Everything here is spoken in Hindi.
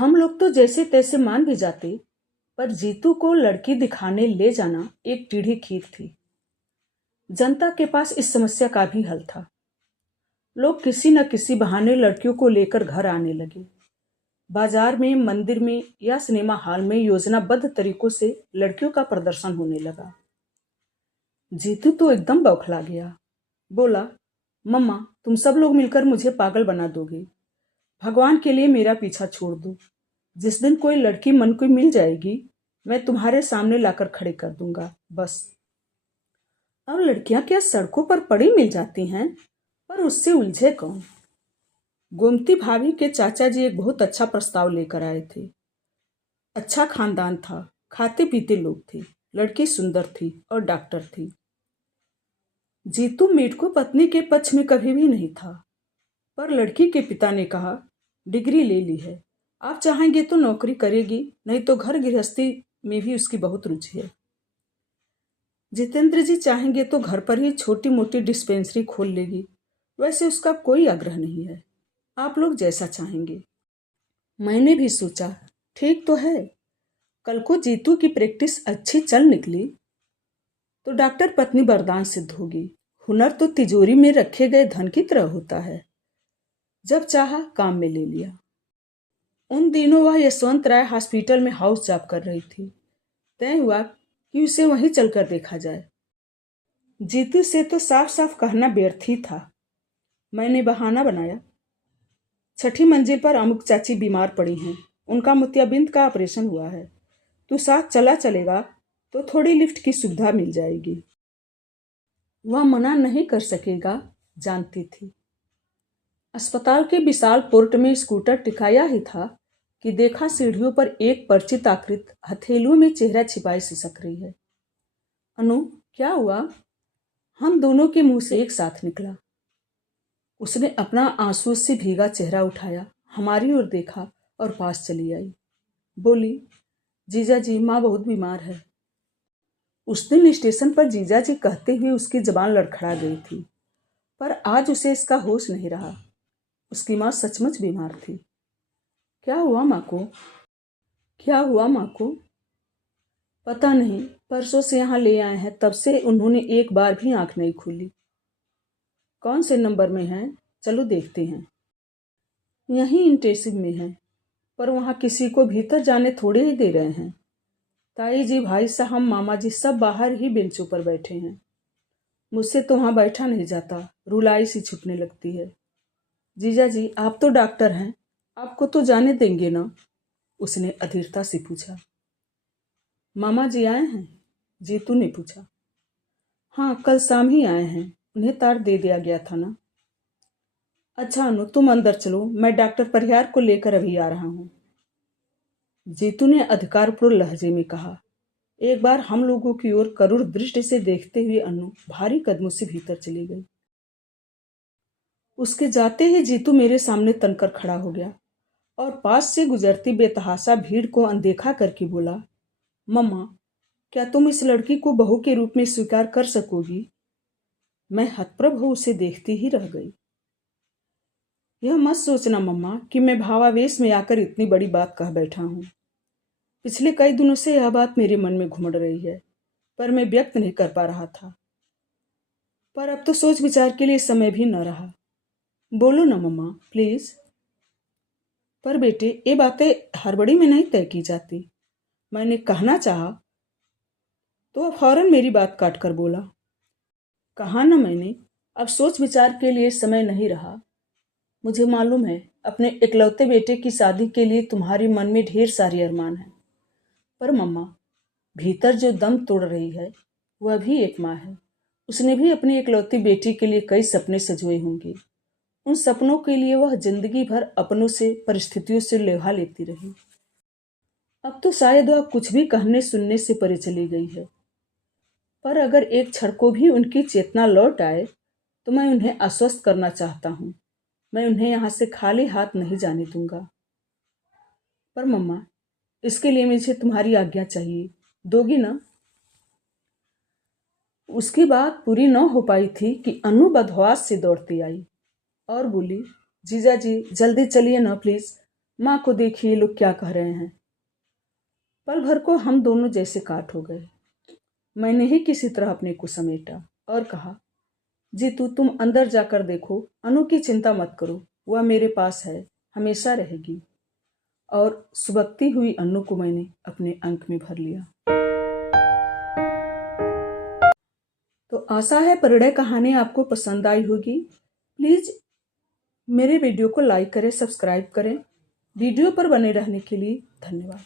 हम लोग तो जैसे तैसे मान भी जाते, पर जीतू को लड़की दिखाने ले जाना एक टीढ़ी खीर थी। जनता के पास इस समस्या का भी हल था। लोग किसी न किसी बहाने लड़कियों को लेकर घर आने लगे। बाजार में, मंदिर में या सिनेमा हॉल में योजनाबद्ध तरीकों से लड़कियों का प्रदर्शन होने लगा। जीतू तो एकदम बौखला गया। बोला, मम्मा, तुम सब लोग मिलकर मुझे पागल बना दोगे। भगवान के लिए मेरा पीछा छोड़ दो। जिस दिन कोई लड़की मन को मिल जाएगी, मैं तुम्हारे सामने लाकर खड़े कर दूंगा, बस। और लड़कियां क्या सड़कों पर पड़ी मिल जाती हैं, पर उससे उलझे कौन। गोमती भाभी के चाचा जी एक बहुत अच्छा प्रस्ताव लेकर आए थे। अच्छा खानदान था, खाते पीते लोग थे, लड़की सुंदर थी और डॉक्टर थी। जीतू मेडको पत्नी के पक्ष में कभी भी नहीं था, पर लड़की के पिता ने कहा, डिग्री ले ली है, आप चाहेंगे तो नौकरी करेगी, नहीं तो घर गृहस्थी में भी उसकी बहुत रुचि है। जितेंद्र जी चाहेंगे तो घर पर ही छोटी मोटी डिस्पेंसरी खोल लेगी, वैसे उसका कोई आग्रह नहीं है। आप लोग जैसा चाहेंगे। मैंने भी सोचा, ठीक तो है। कल को जीतू की प्रैक्टिस अच्छी चल निकली तो डॉक्टर पत्नी वरदान सिद्ध होगी। हुनर तो तिजोरी में रखे गए धन की तरह होता है, जब चाहा काम में ले लिया। उन दिनों वह यशवंत राय हॉस्पिटल में हाउस जॉब कर रही थी। तय हुआ कि उसे वहीं चलकर देखा जाए। जीतू से तो साफ साफ कहना व्यर्थ ही था। मैंने बहाना बनाया, छठी मंजिल पर अमुक चाची बीमार पड़ी हैं, उनका मोतियाबिंद का ऑपरेशन हुआ है, तू साथ चला चलेगा तो थोड़ी लिफ्ट की सुविधा मिल जाएगी। वह मना नहीं कर सकेगा, जानती थी। अस्पताल के विशाल पोर्ट में स्कूटर टिकाया ही था कि देखा सीढ़ियों पर एक परिचित आकृत हथेलियों में चेहरा छिपाए सिसक रही है। अनु, क्या हुआ? हम दोनों के मुंह से एक साथ निकला। उसने अपना आंसू से भीगा चेहरा उठाया, हमारी ओर देखा और पास चली आई। बोली, जीजा जी, माँ बहुत बीमार है। उस दिन स्टेशन पर जीजा जी कहते हुए उसकी जबान लड़खड़ा गई थी, पर आज उसे इसका होश नहीं रहा। उसकी माँ सचमुच बीमार थी। क्या हुआ माँ को? क्या हुआ माँ को? पता नहीं, परसों से यहाँ ले आए हैं, तब से उन्होंने एक बार भी आंख नहीं खोली। कौन से नंबर में हैं? चलो देखते हैं। यहीं इंटेंसिव में है, पर वहाँ किसी को भीतर जाने थोड़े ही दे रहे हैं। ताई जी, भाई साहब, मामा जी सब बाहर ही बेंचों पर बैठे हैं। मुझसे तो वहाँ बैठा नहीं जाता, रुलाई सी छुटने लगती है। जीजा जी, आप तो डॉक्टर हैं, आपको तो जाने देंगे ना? उसने अधीरता से पूछा। मामा जी आए हैं? जीतू ने पूछा। हाँ, कल शाम ही आए हैं, उन्हें तार दे दिया गया था ना। अच्छा अनु, तुम अंदर चलो, मैं डॉक्टर परिहार को लेकर अभी आ रहा हूँ। जीतू ने अधिकारपूर्ण लहजे में कहा। एक बार हम लोगों की ओर करुण दृष्टि से देखते हुए अनु भारी कदमों से भीतर चली गई। उसके जाते ही जीतू मेरे सामने तनकर खड़ा हो गया और पास से गुजरती बेतहाशा भीड़ को अनदेखा करके बोला, मम्मा, क्या तुम इस लड़की को बहू के रूप में स्वीकार कर सकोगी? मैं हतप्रभ हो उसे देखती ही रह गई। यह मत सोचना मम्मा कि मैं भावावेश में आकर इतनी बड़ी बात कह बैठा हूँ। पिछले कई दिनों से यह बात मेरे मन में घुमड़ रही है, पर मैं व्यक्त नहीं कर पा रहा था। पर अब तो सोच विचार के लिए समय भी न रहा। बोलो ना मम्मा, प्लीज। पर बेटे, ये बातें हड़बड़ी में नहीं तय की जाती। मैंने कहना चाहा तो वह फौरन मेरी बात काट कर बोला, कहा ना मैंने, अब सोच विचार के लिए समय नहीं रहा। मुझे मालूम है, अपने इकलौते बेटे की शादी के लिए तुम्हारे मन में ढेर सारी अरमान है, पर मम्मा, भीतर जो दम तोड़ रही है वह भी एक माँ है। उसने भी अपनी इकलौती बेटी के लिए कई सपने सजोए होंगे। उन सपनों के लिए वह जिंदगी भर अपनों से, परिस्थितियों से लोहा लेती रही। अब तो शायद वह कुछ भी कहने सुनने से परे चली गई है, पर अगर एक क्षण को भी उनकी चेतना लौट आए तो मैं उन्हें आश्वस्त करना चाहता हूँ, मैं उन्हें यहाँ से खाली हाथ नहीं जाने दूंगा। पर मम्मा, इसके लिए मुझे तुम्हारी आज्ञा चाहिए, दोगी ना? उसकी बात पूरी न हो पाई थी कि अनु बदहवास से दौड़ती आई और बोली, जीजा जी जल्दी चलिए ना प्लीज, माँ को देखिए लोग क्या कह रहे हैं। पल भर को हम दोनों जैसे काट हो गए। मैंने ही किसी तरह अपने को समेटा और कहा, जीतू तुम अंदर जाकर देखो, अनु की चिंता मत करो, वह मेरे पास है, हमेशा रहेगी। और सुबकती हुई अनु को मैंने अपने अंक में भर लिया। तो आशा है परिणय कहानी आपको पसंद आई होगी। प्लीज़ मेरे वीडियो को लाइक करें, सब्सक्राइब करें। वीडियो पर बने रहने के लिए धन्यवाद।